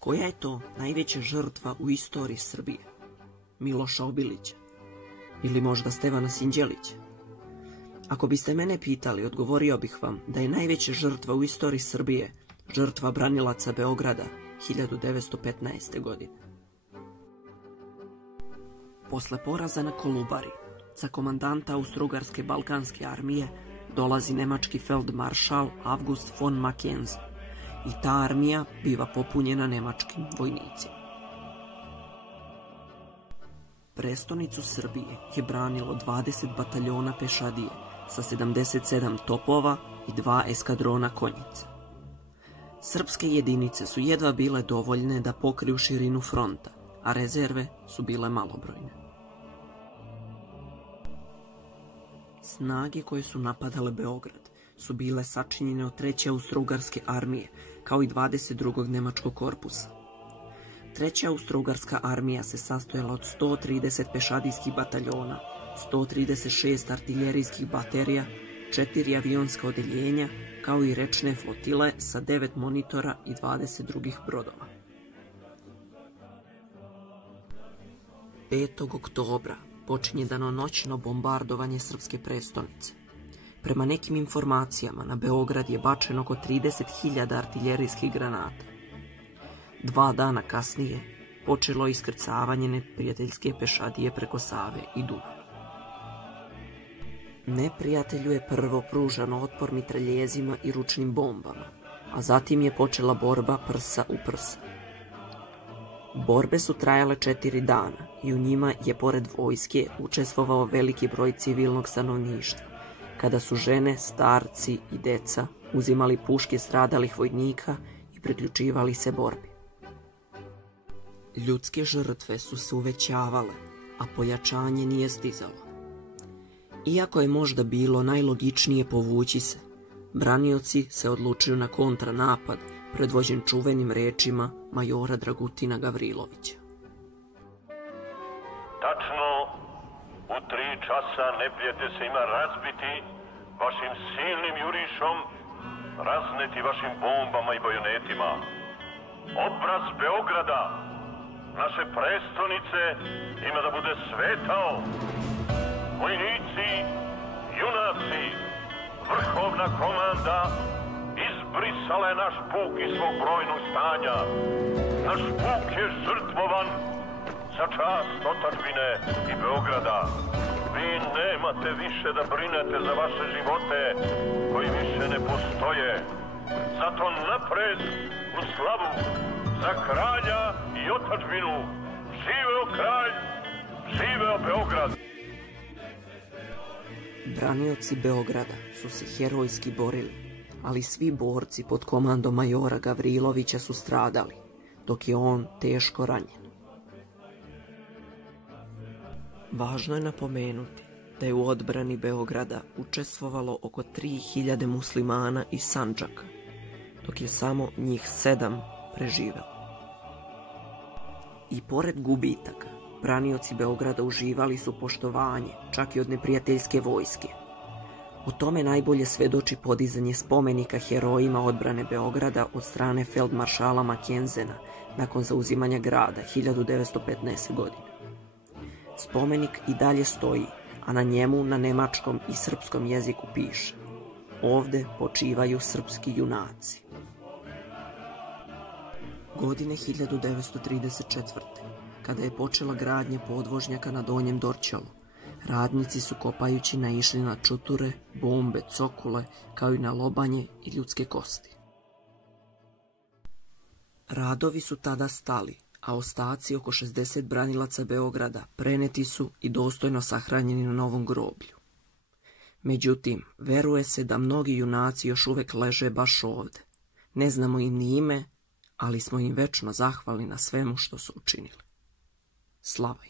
Koja je to najveća žrtva u istoriji Srbije? Miloša Obilića? Ili možda Stevana Sinđelića? Ako biste mene pitali, odgovorio bih vam da je najveća žrtva u istoriji Srbije žrtva branilaca Beograda 1915. godine. Posle poraza na Kolubari, za komandanta Austro-Ugarske balkanske armije dolazi nemački feldmaršal August von Mackensen i ta armija biva popunjena nemačkim vojnicima. Prestonicu Srbije je branilo 20 bataljona pešadije sa 77 topova i 2 eskadrona konjica. Srpske jedinice su jedva bile dovoljne da pokriju širinu fronta, a rezerve su bile malobrojne. Snage koje su napadale Beograd su bile sačinjene od 3. Austro-Ugarske armije, kao i 22. nemačkog korpusa. 3. Austro-Ugarska armija se sastojala od 130 pešadijskih bataljona, 136 artiljerijskih baterija, 4 avionska odeljenja, kao i rečne flotile sa 9 monitora i 20 drugih brodova. 5. oktobra počinje danonoćno bombardovanje srpske prestonice. Prema nekim informacijama na Beograd je bačeno oko 30.000 artiljerijskih granata. 2 dana kasnije počelo je iskrcavanje neprijateljske pešadije preko Save i Dunava. Neprijatelju je prvo pružan otpor mitraljezima i ručnim bombama, a zatim je počela borba prsa u prsa. Borbe su trajale 4 dana i u njima je pored vojske učestvovao veliki broj civilnog stanovništva, kada su žene, starci i deca uzimali puške stradalih vojnika i priključivali se borbi. Ljudske žrtve su se uvećavale, a pojačanje nije stizalo. Iako je možda bilo najlogičnije povući se, branioci se odlučuju na kontranapad predvođen čuvenim rečima majora Dragutina Gavrilovića. Tačno u 3 časa neprijatelj se ima razbiti vašim silnim jurišom, razneti vašim bombama i bajonetima. Obraz Beograda, naše prestonice, ima da bude svetao. Vojnici, junaci, vrhovna komanda izbrisala je naš puk iz svog brojnog stanja. Naš puk je žrtvovan za čast otadžbine i Beograda. Vi nemate više da brinete za vaše živote koji više ne postoje. Zato napred u slavu za kralja i otadžbinu. Živeo kralj, živeo Beograd! Branioci Beograda su se herojski borili, ali svi borci pod komandom majora Gavrilovića su stradali, dok je on teško ranjen. Važno je napomenuti da je u odbrani Beograda učestvovalo oko 3000 muslimana iz Sandžaka, dok je samo njih 7 preživelo. I pored gubitaka, branioci Beograda uživali su poštovanje, čak i od neprijateljske vojske. O tome najbolje svedoči podizanje spomenika herojima odbrane Beograda od strane feldmaršala Mackensena nakon zauzimanja grada 1915. godine. Spomenik i dalje stoji, a na njemu na nemačkom i srpskom jeziku piše: "Ovde počivaju srpski junaci." Godine 1934. kada je počela gradnja podvožnjaka na Donjem Dorćolu, radnici su kopajući naišli na čuture, bombe, cokule, kao i na lobanje i ljudske kosti. Radovi su tada stali, a ostaci oko 60 branilaca Beograda preneti su i dostojno sahranjeni na novom groblju. Međutim, veruje se da mnogi junaci još uvek leže baš ovde. Ne znamo im ni ime, ali smo im večno zahvalni na svemu što su učinili. Slava im.